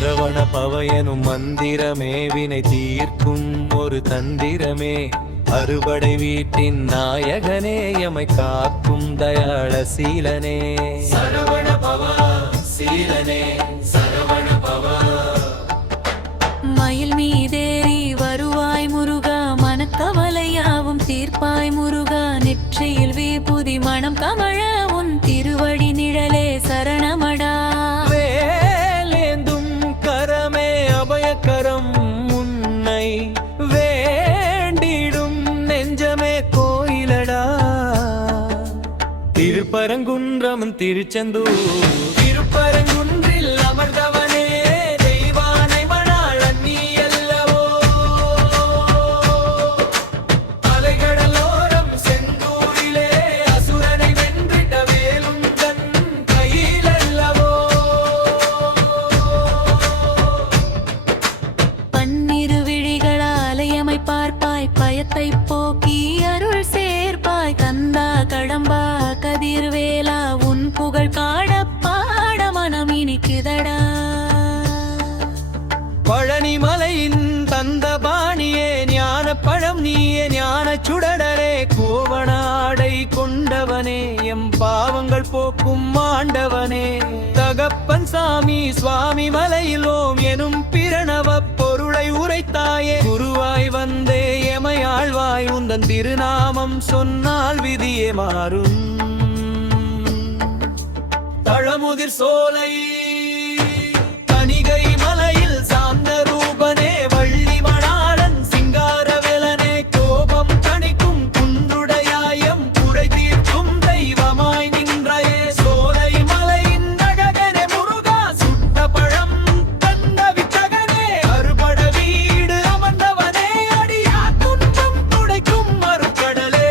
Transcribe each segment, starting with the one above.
சரவண பவயனும் மந்திரமே வினை தீர்க்கும் ஒரு தந்திரமே அறுபடை வீட்டின் நாயகனே எமை காக்கும் தயாள சீலனே சரவண பவ சீலனே சரவண பவ மயில் மீதேறி வருவாய் முருகா மனக்கவலையாவும் தீர்ப்பாய் முருகா நெற்றியில் விபூதி மனம் கமழ உன் திருவடி நிழலே சரணமடா வேலேந்தும் கரமே அபயக்கரம் முன்னை வேண்டிடும் நெஞ்சமே கோயிலடா திருப்பரங்குன்றம் திருச்செந்தூர் திருப்பரங்குன்றில் அமர்ந்தவனே தெய்வானை மணாளன் நீ அல்லவோ அலைகடலோரம் செந்தூரிலே அசுரனை வென்றிட்ட வேலும் தன் கையில் அல்லவோ பன்னிரு விழிகளால் எமை பார்ப்பாய் பயத்தை போக்கி அருள் சேர்ப்பாய் கந்தா கடம்பா கதிர்வேலா உன் புகழ் பாட பாட மனம் இனிக்குதடா பழனிமலையின் தந்த பாணியே ஞான பழம் நீயே ஞான சுடரே கோவனாடை கொண்டவனே எம் பாவங்கள் போக்கும் ஆண்டவனே தகப்பன் சாமி சுவாமி மலையில் ஓம் எனும் பிரணவ பொருளை உரைத்தாயே குருவாய் வந்தே எமையாழ்வாய் உந்தன் திருநாமம் சொன்னால் விதியே மாறும் தழமுதிர் சோலை தணிகை மலையில் சாந்த ரூபனே வள்ளி மணாளன் சிங்காரவேலனே கோபம் தணிக்கும் குன்றுடையாயம் குறை தீர்க்கும் தெய்வமாய் நின்றையே சோலை மலையின் அழகனே முருகா சுட்ட பழம் தந்த வித்தகனே அறுபட வீடு அமர்ந்தவனே அடியா துன்பம் துடைக்கும் மறுக்கடலே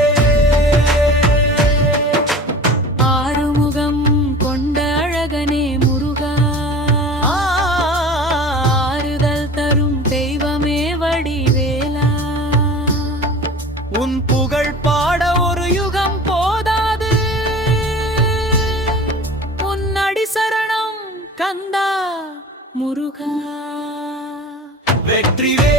ஆறுமுகம் கொண்ட அழகனே முருகா ஆறுதல் தரும் தெய்வமே வடிவேலா உன் புகழ் பாட ஒரு யுகம் போதாது உன் அடி சரணம் கந்தா முருகா வெற்றிவே